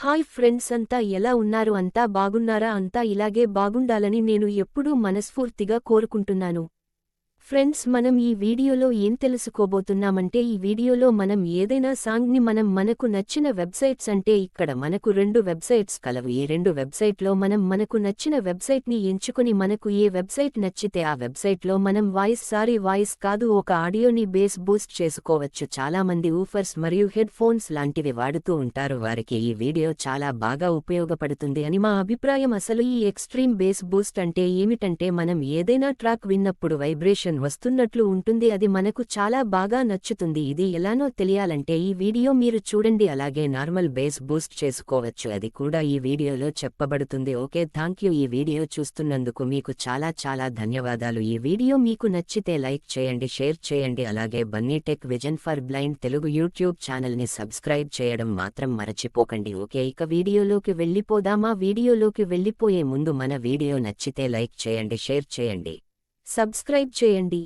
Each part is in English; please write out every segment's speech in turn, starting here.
Hi friends అంతా ఎలా ఉన్నారు? అంతా బాగున్నారా? అంతా ఇలాగే బాగుండాలని నేను ఎప్పుడూ మనస్ఫూర్తిగా కోరుకుంటున్నాను. ఫ్రెండ్స్ మనం ఈ వీడియోలో ఏం తెలుసుకోబోతున్నామంటే ఈ వీడియోలో మనం ఏదైనా సాంగ్ని మనం మనకు నచ్చిన వెబ్సైట్స్ అంటే ఇక్కడ మనకు రెండు వెబ్సైట్స్ కలవు. ఈ రెండు వెబ్సైట్లో మనం మనకు నచ్చిన వెబ్సైట్ని ఎంచుకుని మనకు ఏ వెబ్సైట్ నచ్చితే ఆ వెబ్సైట్లో మనం వాయిస్ సారీ వాయిస్ కాదు ఒక ఆడియోని బేస్ బూస్ట్ చేసుకోవచ్చు. చాలా మంది ఊఫర్స్ మరియు హెడ్ ఫోన్స్ లాంటివి వాడుతూ ఉంటారు. వారికి ఈ వీడియో చాలా బాగా ఉపయోగపడుతుంది అని మా అభిప్రాయం. అసలు ఈ ఎక్స్ట్రీమ్ బేస్ బూస్ట్ అంటే ఏమిటంటే మనం ఏదైనా ట్రాక్ విన్నప్పుడు వైబ్రేషన్ వస్తున్నట్లు ఉంటుంది. అది మనకు చాలా బాగా నచ్చుతుంది. ఇది ఎలానో తెలియాలంటే ఈ వీడియో మీరు చూడండి. అలాగే నార్మల్ బేస్ బూస్ట్ చేసుకోవచ్చు. అది కూడా ఈ వీడియోలో చెప్పబడుతుంది. ఓకే థ్యాంక్ యూ ఈ వీడియో చూస్తున్నందుకు మీకు చాలా చాలా ధన్యవాదాలు. ఈ వీడియో మీకు నచ్చితే లైక్ చేయండి షేర్ చేయండి. అలాగే Bunny tech vision for blind Telugu YouTube ఛానల్ని సబ్స్క్రైబ్ చేయడం మాత్రం మరచిపోకండి. ఓకే ఇక వీడియోలోకి వెళ్ళిపోదామా? వీడియోలోకి వెళ్ళిపోయే ముందు మన వీడియో నచ్చితే లైక్ చేయండి షేర్ చేయండి. సబ్స్క్రైబ్ చేయండి.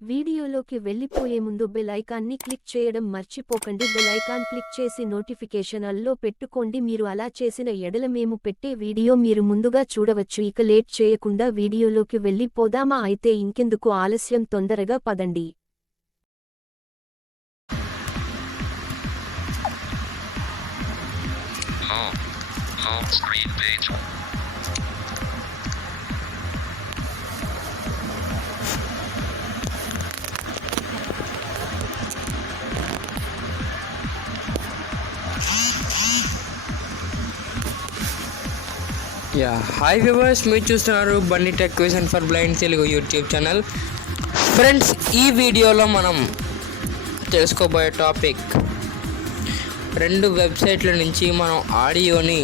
వీడియోలోకి వెళ్ళిపోయే ముందు బెల్ ఐకాన్ని క్లిక్ చేయడం మర్చిపోకండి. బెల్ ఐకాన్ క్లిక్ చేసి నోటిఫికేషన్ అల్లో పెట్టుకోండి. మీరు అలా చేసిన ఎడల మేము పెట్టే వీడియో మీరు ముందుగా చూడవచ్చు. ఇక లేట్ చేయకుండా వీడియోలోకి వెళ్ళిపోదామా? అయితే ఇంకెందుకు ఆలస్యం? తొందరగా పదండి. Home. Home screen yeah. Hi viewers మీరు చూస్తున్నారు బండి tech question for blind Telugu YouTube channel friends ఈ వీడియోలో మనం తెలుసుకోబోయే టాపిక్ రెండు వెబ్సైట్ల నుంచి మనం ఆడియోని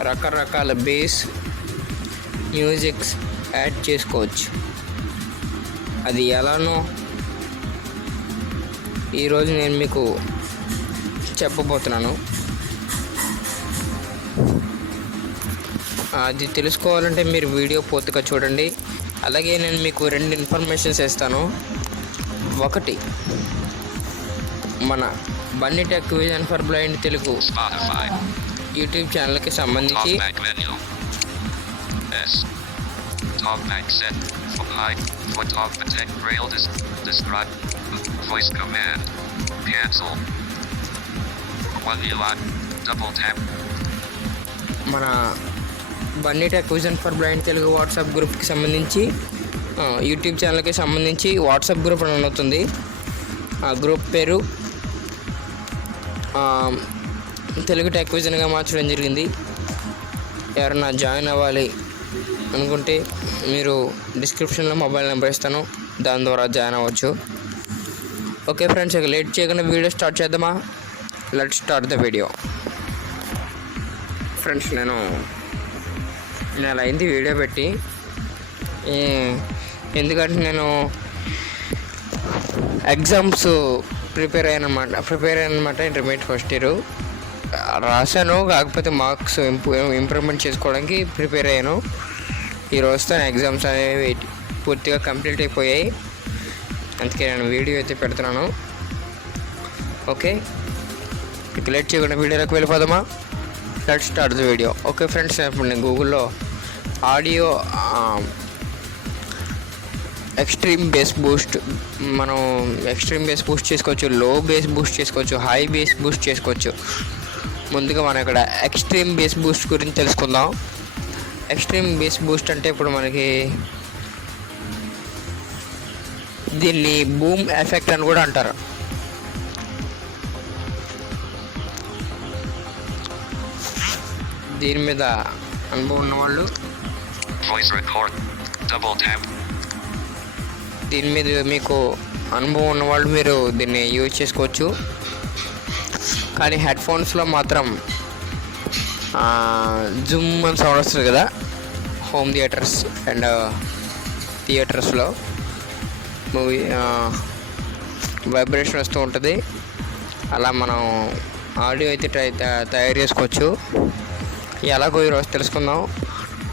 రకరకాల బేస్ మ్యూజిక్స్ యాడ్ చేసుకోవచ్చు. అది ఎలానో ఈరోజు నేను మీకు చెప్పబోతున్నాను. అది తెలుసుకోవాలంటే మీరు వీడియో పూర్తిగా చూడండి. అలాగే నేను మీకు రెండు ఇన్ఫర్మేషన్స్ ఇస్తాను ఒకటి మన Bunny tech vision for blind Telugu YouTube ఛానల్కి సంబంధించి మన Bunny tech vision for blind Telugu WhatsApp గ్రూప్కి సంబంధించి యూట్యూబ్ ఛానల్కి సంబంధించి వాట్సాప్ గ్రూప్ రన్ అవుతుంది. ఆ గ్రూప్ పేరు తెలుగు టెక్ విజన్గా మార్చడం జరిగింది. ఎవరన్నా జాయిన్ అవ్వాలి అనుకుంటే మీరు డిస్క్రిప్షన్లో మొబైల్ నెంబర్ ఇస్తాను దాని ద్వారా జాయిన్ అవ్వచ్చు. ఓకే ఫ్రెండ్స్ ఇక లేట్ చేయకుండా వీడియో స్టార్ట్ చేద్దామా? Let start the video. Friends నేను నెల అయింది వీడియో పెట్టి. ఎందుకంటే నేను ఎగ్జామ్స్ ప్రిపేర్ అయ్యానమాట ప్రిపేర్ అయ్యానమాట ఇంటర్మీడియట్ ఫస్ట్ ఇయర్. రాశాను కాకపోతే మార్క్స్ ఇంప్రూవ్మెంట్ చేసుకోవడానికి ప్రిపేర్ అయ్యాను. ఈ రోజుతో నా ఎగ్జామ్స్ అనేవి పూర్తిగా కంప్లీట్ అయిపోయాయి. అందుకే నేను వీడియో అయితే పెడుతున్నాను. ఓకే? ఇక లేట్ చేయకుండా వీడియోలోకి వెళ్ళిపోదామా? Let start the video. Okay friends ఇప్పుడు నేను గూగుల్లో ఆడియో ఎక్స్ట్రీమ్ బేస్ బూస్ట్ మనం ఎక్స్ట్రీమ్ బేస్ బూస్ట్ చేసుకోవచ్చు లో బేస్ బూస్ట్ చేసుకోవచ్చు హై బేస్ బూస్ట్ చేసుకోవచ్చు. ముందుగా మనం ఇక్కడ ఎక్స్ట్రీమ్ బేస్ బూస్ట్ గురించి తెలుసుకుందాం. ఎక్స్ట్రీమ్ బేస్ బూస్ట్ అంటే ఇప్పుడు మనకి దీన్ని బూమ్ ఎఫెక్ట్ అని కూడా అంటారు. దీని మీద అనుభవం ఉన్నవాళ్ళు Voice record. Double tap. దీని మీద మీకు అనుభవం ఉన్నవాళ్ళు మీరు దీన్ని యూజ్ చేసుకోవచ్చు కానీ హెడ్ ఫోన్స్లో మాత్రం జూమ్ అని సౌండ్ వస్తుంది కదా హోమ్ థియేటర్స్ అండ్ థియేటర్స్లో మూవీ వైబ్రేషన్ వస్తూ ఉంటుంది అలా మనం ఆడియో అయితే ట్రై తయారు చేసుకోవచ్చు ఎలాగో ఈరోజు తెలుసుకుందాం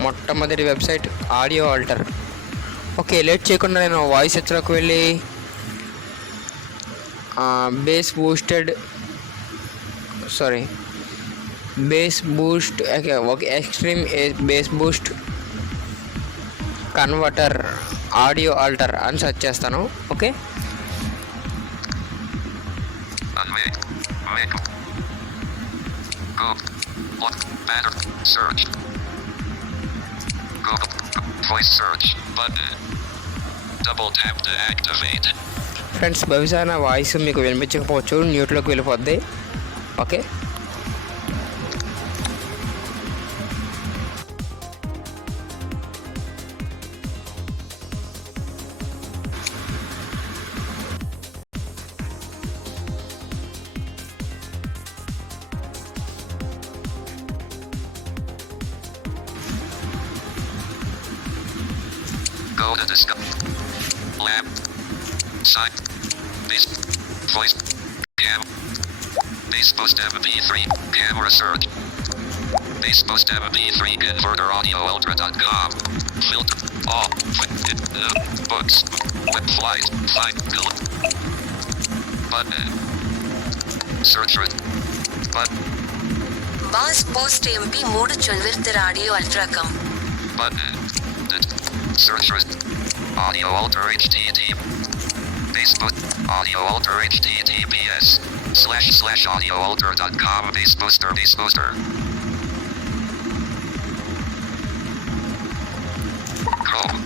మొట్టమొదటి website audio alter okay late చేయకుండా నేను వాయిస్ సెర్చ్లోకి వెళ్ళి bass boosted sorry bass boost ఒక extreme bass boost converter audio alter అని సెర్చ్ చేస్తాను okay Make. Go. What? Banner. Search. Google. Voice search. Button. Double tap to activate. Friends బహుశా నా voice మీకు వినిపించకపోవచ్చు న్యూట్లోకి వెళ్ళిపోద్ది okay Show the disco. Lamp. Side. Base. Voice. Cam. Base boost MP3. Camera search. Base post MP3 converter audio ultra.com. Filter. All. Uh, books. Web flight. Flight. Button. Search it. Button. Bass boost MP மூடு சொல்விர்த்து com. Button. Search search Audio alter HTTP. Facebook audio alter HTTPS slash slash audio alter.com. dot com base booster base booster. Chrome.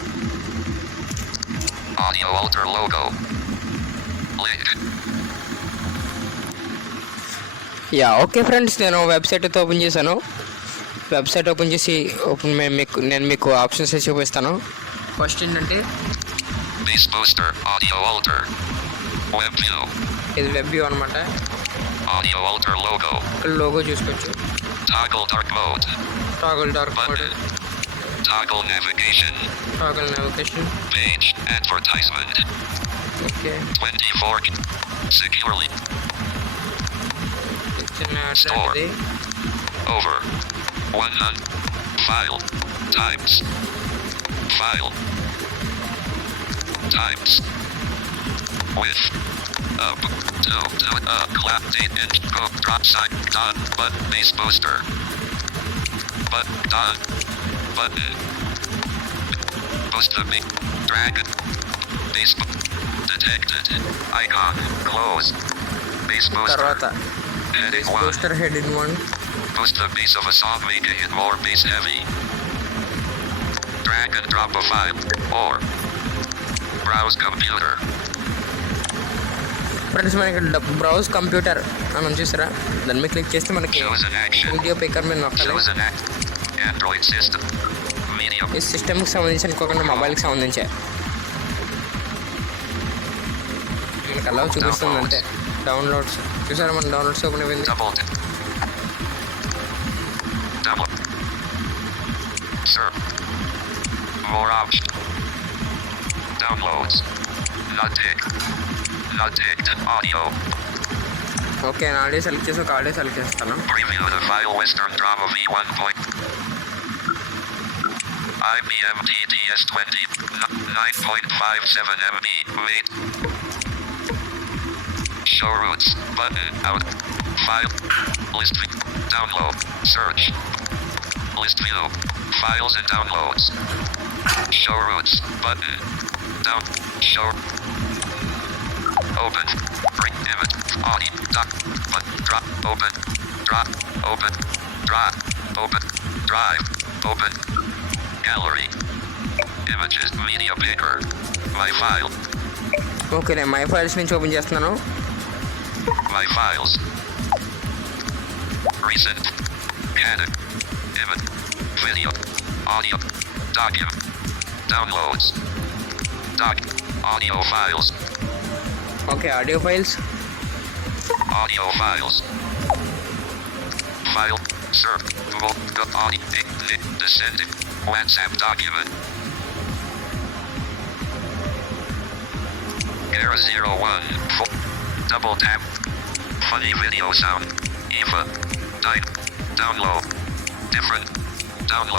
Audio alter logo. Link. Yeah okay friends నేను website అయితే open చేశాను website open చేసి open మీకు నేను మీకు options చూపిస్తాను first ఏంటంటే Base booster audio alter. Web view. ఇది వెబ్ వ్యూ అనమాట Audio alter logo. ఇక్కడ లోగో చూసుకోవచ్చు Toggle dark mode. Toggle dark mode Button. Toggle navigation. Toggle navigation Page advertisement. Okay 24. Securely. చిన్న Store. అట్లాంటిది Over. 100. File. Times. With. Up. No. Down. a uh, Clap. Date. And. Go. Drop sign. Done. But. Base poster. But. Done. Button. Post me. Drag. Base. Detected. Icon. Close. Base poster. Tarata. Heading one. Poster heading one. Post base of a soft make it more base heavy. Drag and drop a file. Or browse computer. Friends మనకి browse computer మనం చూసారా? దాని మీద click చేస్తే మనకి. Video picker మీద నొక్కాలి. ఈ సిస్టమ్కి సంబంధించి అనుకోకుండా మొబైల్కి సంబంధించే. మనకి అలా చూపిస్తుంది అంతే. డౌన్లోడ్స్ చూసారా మన డౌన్లోడ్స్ ఓపెన్ అయిపోయింది? More options. Downloads. Not dig. Not dig. Audio. Okay నేను ఆడియో సెలెక్ట్ చేసి ఒక ఆడియో సెలెక్ట్ చేస్తాను Preview the file Western Drama V1 point. IBM TTS 20 9.57 MB. Wait. Show routes. Button out. File. List view. Download. Search. List view. Files and downloads. Show routes. Button. Down. Show. Open. Bring image. Audio. Doc. But drop. Open. Drop. Open. Drop. Open. Drive. Open. Gallery. Images. Media picker. My file. Okay నేను my files నుంచి open చేస్తున్నాను My files. Recent. Canon. Image. Video. Audio. Document. Downloads. Doc. Audio files. Okay, audio files. Audio files. File. Serve. Google. The audio. Descending. WhatsApp document. Era 01. Four. Double tap. Funny video sound. Eva. Type. Download. Different. Download.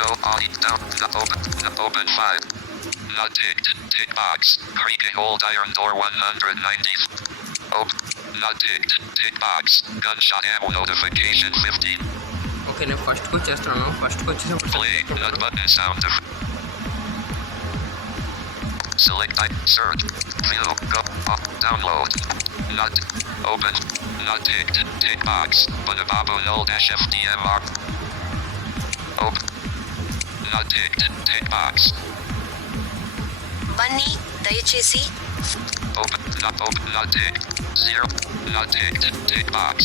Go on. Down. Not open. Not open 5. Not ticked. Tick box. Creaking old iron door 190. Oh. Not ticked. Tick box. Gunshot ammo notification 15. Okay నేను ఫస్ట్కి వచ్చేస్తున్నాను ఫస్ట్కి వచ్చేసప్పుడు Play. Not button sound. of- Select type. Search. View. Go. Up. Download. Not. Open. Not ticked. Tick box. Banababu null dash FDMR. Open. Not ticked. Tick box. Bunny దయచేసి Open. Not open. Not ticked. Zero. Not ticked. Tick box.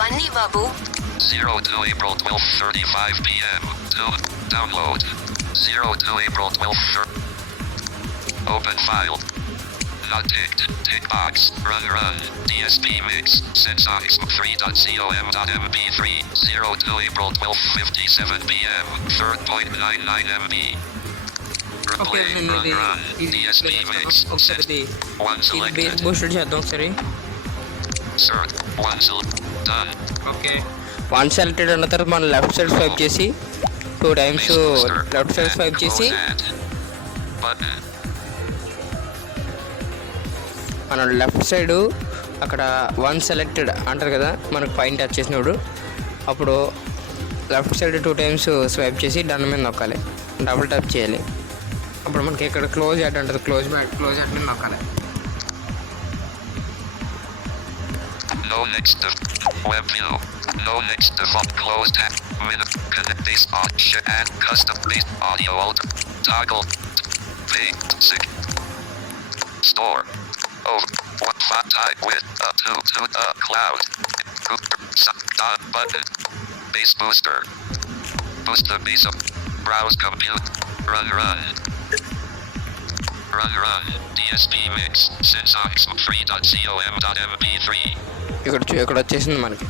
Bunny Babu 0 to April 12:35 p.m. 2. Download. 0 to April 12. Open file. Not ticked. Tick box. Run run. DSP mix. Sensox 3.com.mp3. 0 to April 12:57 p.m. 3.99 MB. Okay Replay. నేను Run ఇది run. ఇది DSP mix. ఒకసారి ఇది One ఇది base selected. Booster చేద్దాం ఒకసారి Search. One select. Done. Okay one selected అన్న తర్వాత మనం లెఫ్ట్ సైడ్ స్వైప్ చేసి two times Base booster. Left side And swipe చేసి మనం లెఫ్ట్ సైడు అక్కడ వన్ సెలెక్టెడ్ అంటారు కదా మనకు పైన టచ్ చేసినప్పుడు అప్పుడు left side two times swipe చేసి డన్ మీద నొక్కాలి. డబుల్ టచ్ చేయాలి. అప్పుడు మనకి ఇక్కడ క్లోజ్ యాడ్ ఉంటుంది క్లోజ్ క్లోజ్ యాడ్ మీద నొక్కాలి. No next web view. No next default closed tab. Minute connect base option add custom base audio toggle. Sick store. over one font type with up to to uh, cloud dot button base booster boost the base of browse compute run run run run DSP mix sensox 3.com.mp3 ఇక్కడ చూ- ఇక్కడ వచ్చేసింది మనకి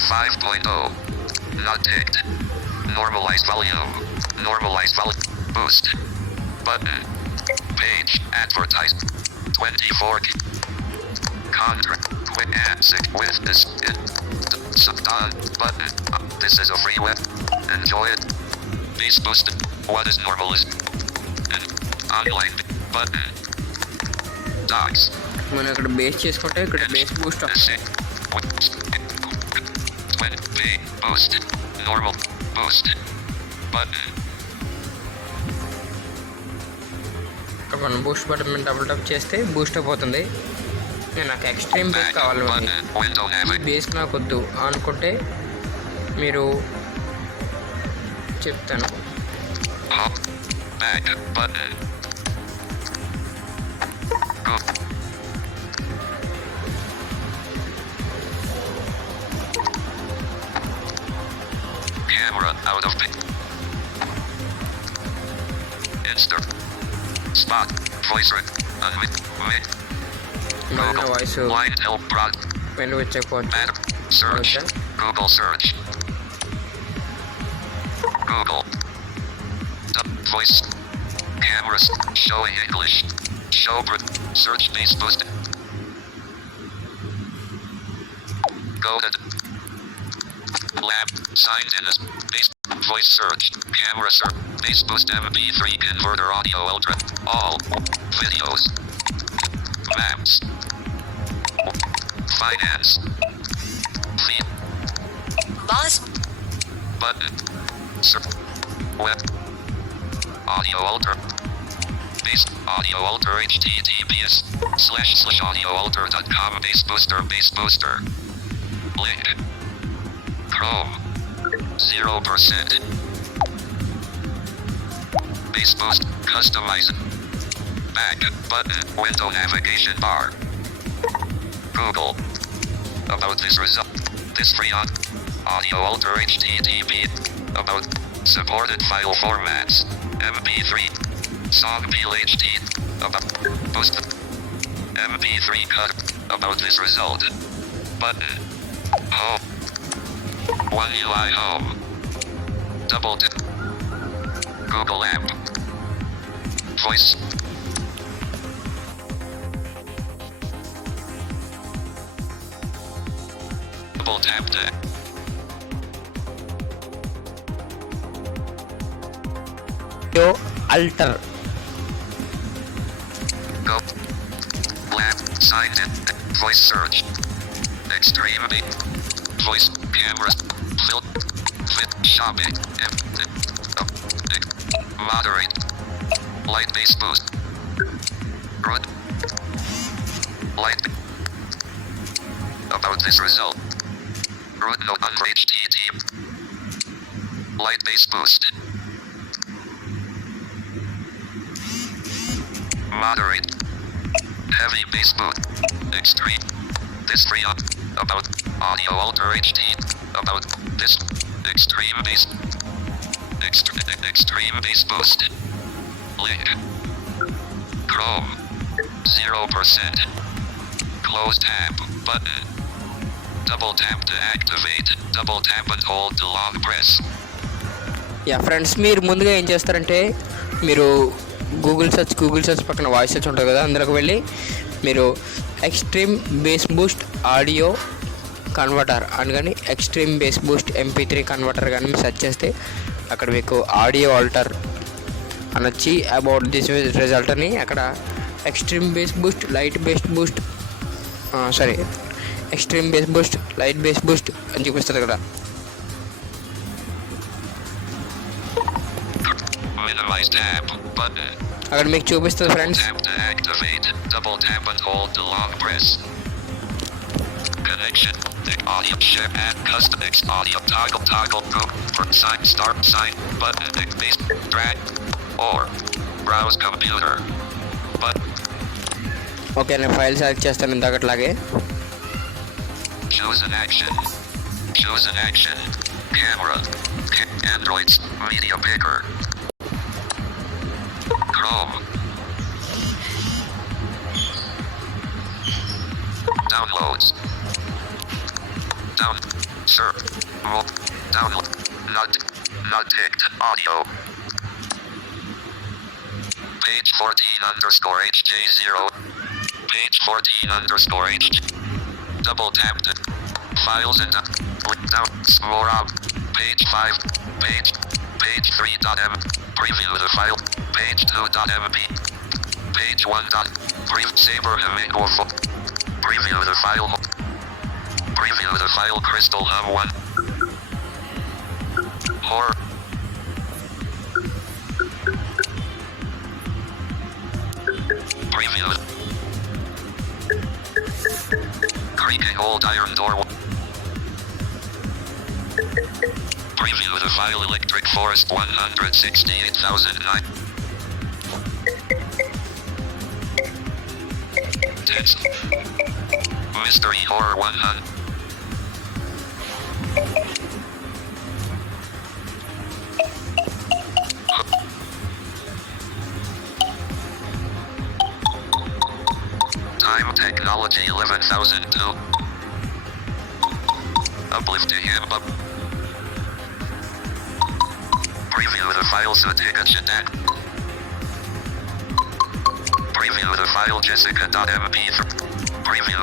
5.0. Not ticked. Normalized volume. Normalized volume. Boost. Button. Page. Advertise. 24. k- Contract. Quick answer with this. It. Done. Button. Uh, This is a free web. Enjoy it. Base boost. What is normalist? And online. Button. Docs. మనం ఇక్కడ bass చేసుకుంటే ఇక్కడ bass Boost When pay boost normal boost button ఇక్కడ మనం Boost button మీద double టప్ చేస్తే Boost అయిపోతుంది. నేను నాకు ఎక్స్ట్రీమ్ బేస్ కావాలి బేస్ నాకు వద్దు అనుకుంటే మీరు చెప్తాను. Back button. Go. Uh, voice rec- Google. Google. Help broad. When we check what? Search. Okay. Google search. Google. Voice. Cameras. Showing English. Show br- search base boost. Go to lab signed in as voice search. Camera search. Base boost MP3 converter audio ultra. All videos. Maps. Finance. Feed. Bass Button. Sir. Web. Audio alter. Base. Audio alter HTTPS. Slash slash audio alter.com base booster base booster. Link. Chrome. Zero percent. Base boost. Customize. Back. Button. Window navigation bar. Google. About this result. This free on audio alter HTTP. About supported file formats. MP3. Song PLHD. About post MP3 cut. About this result. Button. Home. One UI Home. Double dip. Google app. Voice. Double tap to. Yo, alter. Go. Black. Side. Voice search. Extreme. Voice. Camera. Fit. Shopping. Moderate. Light base boost. Root. Light. About this result. Root note on HTT. Light base boost. Moderate. Heavy bass boot. Extreme. This free up. About audio alter HD. About this extreme bass. Extreme extreme bass boost. Link. Chrome. Zero percent. Close tab button. Double tap to activate. Double tap and hold to long press. Yeah friends మీరు ముందుగా ఏం చేస్తారంటే మీరు Google search Google search పక్కన voice search ఉంటుంది కదా అందులోకి వెళ్ళి మీరు extreme bass boost audio converter అని కానీ extreme bass boost MP three converter కానీ మీరు సెర్చ్ చేస్తే అక్కడ మీకు ఆడియో ఆల్టర్ అని వచ్చి అబౌట్ దిస్ రిజల్ట్ అని అక్కడ extreme bass boost light bass boost sorry extreme bass boost light bass boost అని చూపిస్తుంది కదా. అక్కడ మీకు చూపిస్తుంది friends. Connection. The audio share and custom X audio toggle toggle group for sign start sign button X base drag or browse computer. But okay నేను file select చేస్తాను ఇందాకట్లాగే choose an action. Choose an action. Camera. Ca- Androids. Media picker. Chrome. Downloads. Down. Sir. Mo. Download. Not. Not ticked. Audio. Page 14 underscore HJ0. Page 14 underscore HJ. Double tap the files and uh, down. Scroll up. Page 5. Page. Page 3 dot M. Preview the file. Page 2. Page 1 dot. Pre- Saber Preview the file. Preview the file Crystal Hum 1. Horror. Preview. Creaking old iron door. Preview the file Electric Forest 168,009. Text. Mystery Horror 100. Technology 11002. Uplifting him up. Preview the file Satika Jeanette. Preview the file Jessica.mp3. Preview.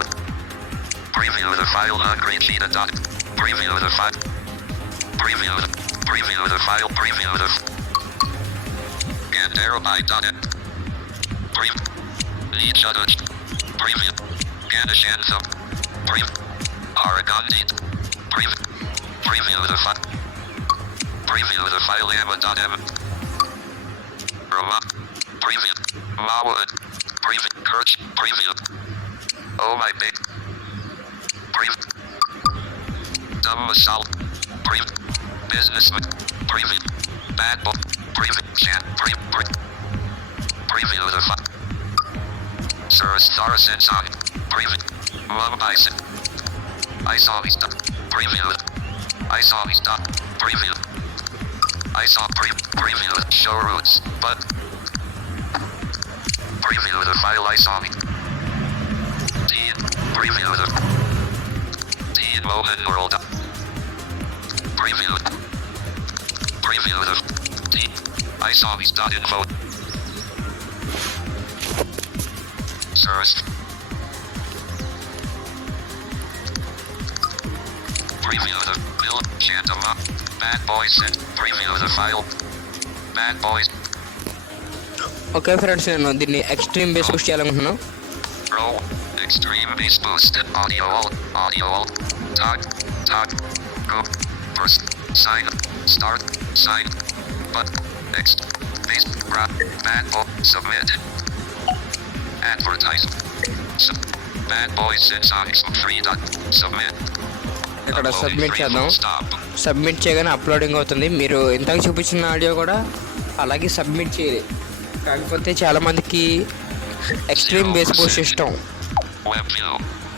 Preview the file uh, Hungry Cheetah. dot- Preview the file. Preview. Preview the file. Preview the. f- Gandarabai.net. Preview. Each other. Preview. Ganashantham. Preview. Aragon Deed. Preview. Preview the file. Preview the file Emma.m. Roma. Preview. Mawa. Preview. Kirch. Preview. Oh my big. Preview. Dumb Masal. Preview. Businessman. Preview. Bad book. Preview. Chan. Preview. Preview the file. Sir Star Sensei. Preview. I saw his stuff. Preview. I saw his stuff. Preview. I saw pre- preview show routes, but preview the file I saw. T preview the T Mohan World. Preview. Preview the D. iSongs.info. Search. Preview the Bill Chantama. Bad Boys set. Preview the file. Bad Boys. Okay friends నేను దీన్ని extreme base push చేయాలనుకుంటున్నాను Pro. Extreme bass boost. Audio alt. Audio alt. Talk. Talk. Go. First. Sign. Start. Sign. But. Next. Bass. Rap. Bad boy. Submit. Advertise. Sub. Bad boys and songs. Free. Dot. Submit. ఇక్కడ submit చేద్దాం submit చేయగానే uploading అవుతుంది మీరు ఇంతకు చూపించిన audio కూడా అలాగే submit చేయాలి కాకపోతే చాలా మందికి ఎక్స్ట్రీమ్ బేస్ బూస్ట్ ఇష్టం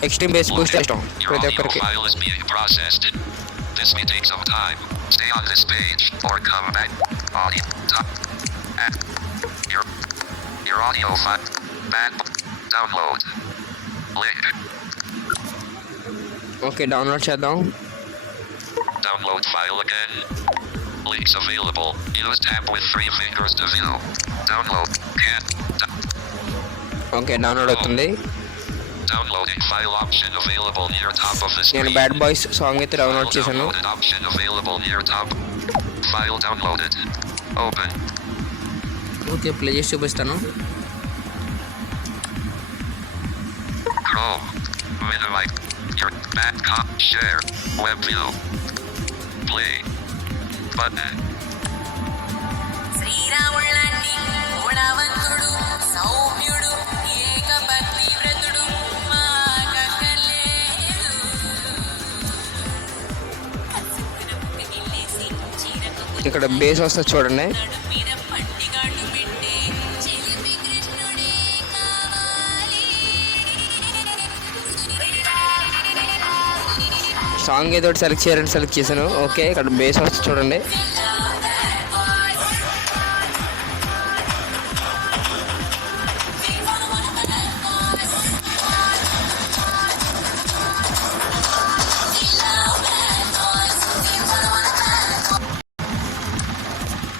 ఎక్స్ట్రీమ్ బేస్ బూస్ట్ ఇష్టం ప్రతి ఒక్కరికి Your audio file. Back. Download. Link. Okay download చేద్దాం Download file again. Links available. Use tab with three fingers to view. Download. Can. d- okay download అవుతుంది downloading file option available near top of the నేను screen. Bad boys song అయితే File download చేశాను downloaded option available near top. File downloaded. Open. Okay play చేసి చూపిస్తాను Chrome. Minimize. Your back cop. Share. Web view. Play. Button. గుణవంతుడు సౌమ్యుడు ఏకపత్ని వ్రతుడు ఇక్కడ bass వస్తుంది చూడండి song ఏదో ఒకటి సెలెక్ట్ చేయాలని సెలెక్ట్ చేశాను. ఓకే ఇక్కడ బేస్ వస్తుంది చూడండి.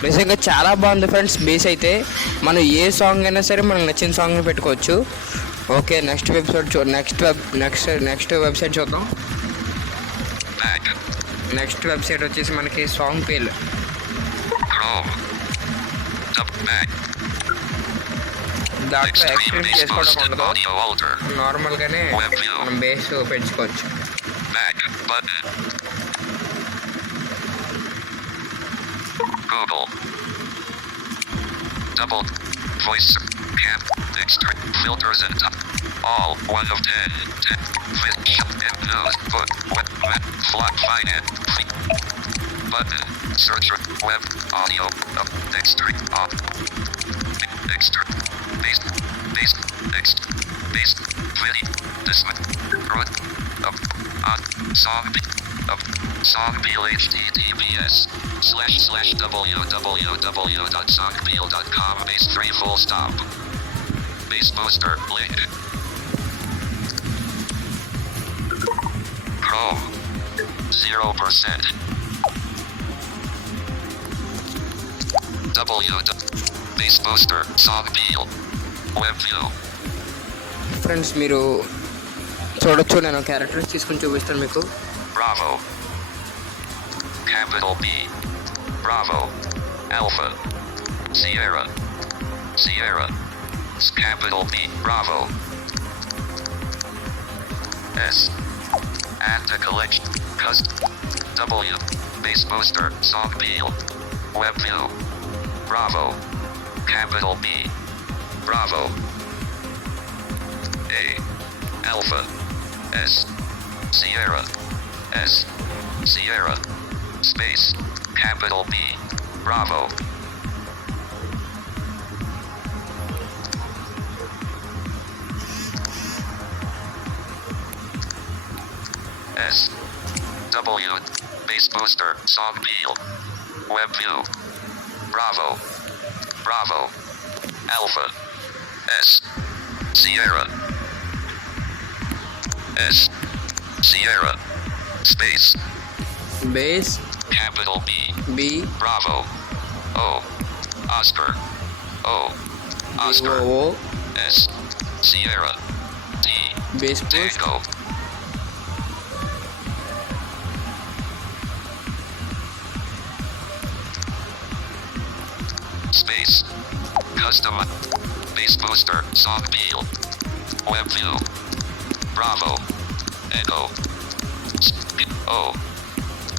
నిజంగా చాలా బాగుంది ఫ్రెండ్స్ బేస్ అయితే. మనం ఏ సాంగ్ అయినా సరే మనకు నచ్చిన సాంగ్ పెట్టుకోవచ్చు. ఓకే నెక్స్ట్ వెబ్సైట్ చూ next web next next website చూద్దాం. నెక్స్ట్ వెబ్సైట్ వచ్చేసి మనకి సాంగ్ పేల్ దాంట్లో ఎక్స్ట్రీమ్ చేసుకోవడం ఉండదు. నార్మల్గానే మనం బేస్ పెంచుకోవచ్చు. Google. Double voice camp filters and All. 1 of 10. 10. Fit. And news. Put. Web. Web. Flock. Finance. Feet. Button. Search. Web. Audio. Up. Extra. Off. Extra. Base. Base. Extra. Base. Video. This one. Root. Up. On. B. Up. Song Beal HTTPS. Slash slash www.songbeal.com base 3 full stop. Base booster. Link. Chrome. 0%. W. Base booster. Song Beal. Web view. Friends మీరు చూడొచ్చు నేను characters తీసుకుని చూపిస్తాను మీకు Bravo. Capital B. Bravo. Alpha. Sierra. Sierra. S- Capital B. Bravo. Add to collection. Cust. W. Base booster. Song Beal. Web view. Bravo. Capital B. Bravo. A. Alpha. S. Sierra. S. Sierra. Space. Capital B. Bravo. W. base booster. Song deal Web view. Bravo. Bravo. Alpha. S. Sierra. S. Sierra. Space. Base. Capital B. B. Bravo. O. Oscar. O. Oscar. B -O -O. S. Sierra. D. Base. Tango. Space. Custom. Base booster. Song deal. Web view. Bravo. Echo. O.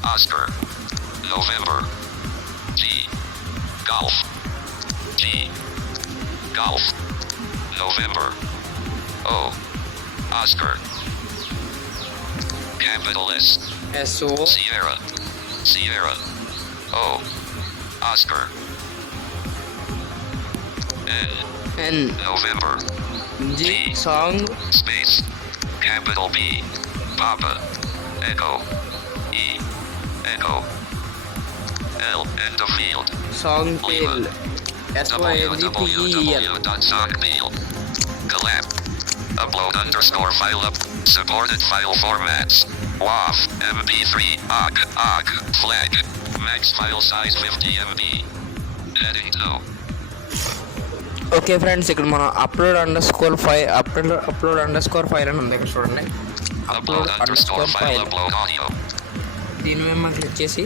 Oscar. November. G. Golf. G. Golf. November. O. Oscar. Capital S. Sierra. Sierra. O. Oscar. N. November. D. Song. Space. Capital B. Papa. Echo. E. Echo. L. End of field. Song Bill. www.songbill. Collab. Upload underscore file up. Supported file formats. WAV. MP3. OGG. OGG. FLAG. Max file size 50 MB. Editing no. Okay friends ఇక్కడ మనం upload underscore file upload upload underscore file అని ఉంది ఇక్కడ చూడండి upload underscore file. దీని మీద మనం click చేసి.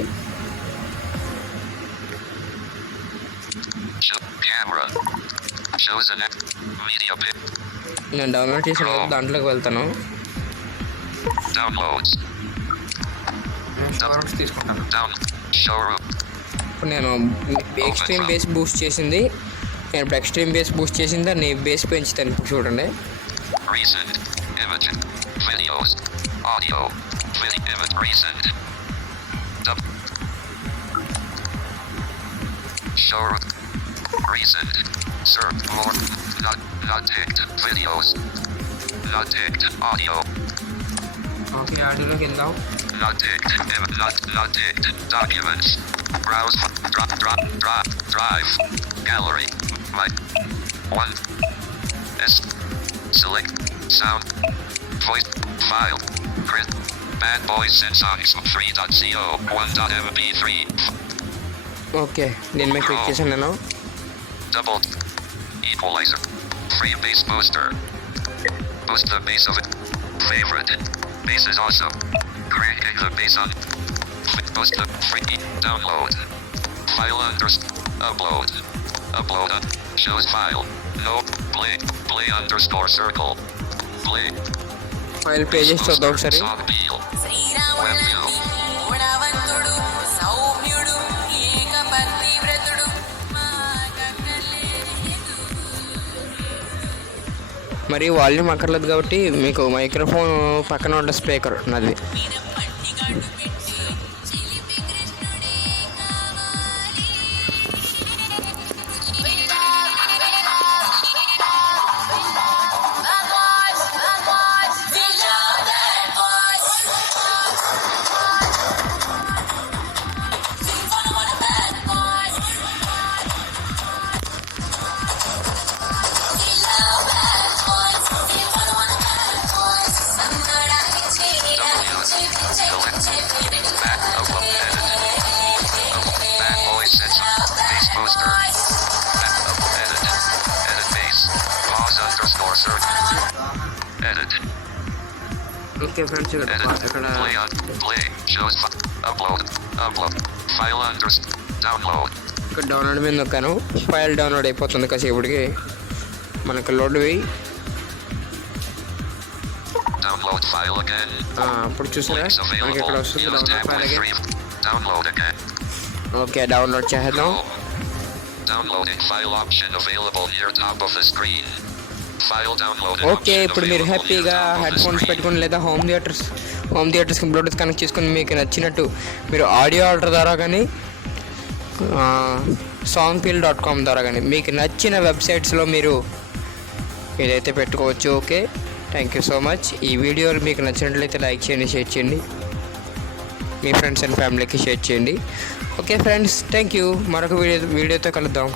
నేను డౌన్లోడ్ చేసిన దాంట్లోకి వెళ్తాను. తీసుకుంటాను. ఇప్పుడు నేను ఎక్స్ట్రీమ్ బేస్ బూస్ట్ చేసింది నేను ఇప్పుడు ఎక్స్ట్రీమ్ బేస్ బూస్ట్ చేసింది దాన్ని బేస్ పెంచుతాను ఇప్పుడు చూడండి Recent. Image. Videos. Audio. Video image recent. Dub. Showroom. Recent. Sir. More. Not. Not ticked. Videos. Not ticked. Audio. Okay ఆడియోలోకి వెళ్దాం Not ticked. Im- Not. Not ticked. Documents. Browse. Drop. Drop. Drop. Drive. Gallery. mic. One. S. Select. Sound. Voice. File. Print. Bad Boys and Songs 3.co 1.mp3. Okay, then make requisition now. Double. Equalizer. Free bass booster. Boost the bass of it. Favorite. Bass is awesome. Cranking the bass on. Boost the free. Download. File unders. Upload. Upload. Un- shows file. No. Play. Play underscore circle. Play. File pages చూద్దాం ఒకసారి గుణవంతుడు సౌమ్యుడు మరి volume అక్కర్లేదు కాబట్టి మీకు microphone పక్కన ఉన్న speaker నాది ఇక్కడ డౌన్లోడ్ మీద నొక్కాను ఫైల్ డౌన్లోడ్ అయిపోతుంది కాసేపటికి మనకు లోడ్ వేయి అప్పుడు చూసారా మనకి ఇక్కడ. వస్తుంది డౌన్లోడ్ ఫైల్. ఓకే డౌన్లోడ్ చేద్దాం. Downloading file option available near top of the screen. File downloaded okay ఇప్పుడు మీరు హ్యాపీగా హెడ్ ఫోన్స్. పెట్టుకుని లేదా హోమ్ థియేటర్స్ హోమ్ థియేటర్స్కి బ్లూటూత్ కనెక్ట్ చేసుకుని మీకు నచ్చినట్టు మీరు ఆడియో ఆర్డర్ ద్వారా కానీ సాంగ్ ఫీల్ డాట్ కామ్ ద్వారా కానీ మీకు నచ్చిన వెబ్సైట్స్లో మీరు ఏదైతే పెట్టుకోవచ్చు okay? Thank you so much ఈ వీడియో మీకు నచ్చినట్లయితే లైక్ చేయండి షేర్ చేయండి. మీ ఫ్రెండ్స్ అండ్ ఫ్యామిలీకి షేర్ చేయండి. ఓకే ఫ్రెండ్స్ థ్యాంక్ యూ మరొక వీడియో వీడియోతో కలుద్దాం.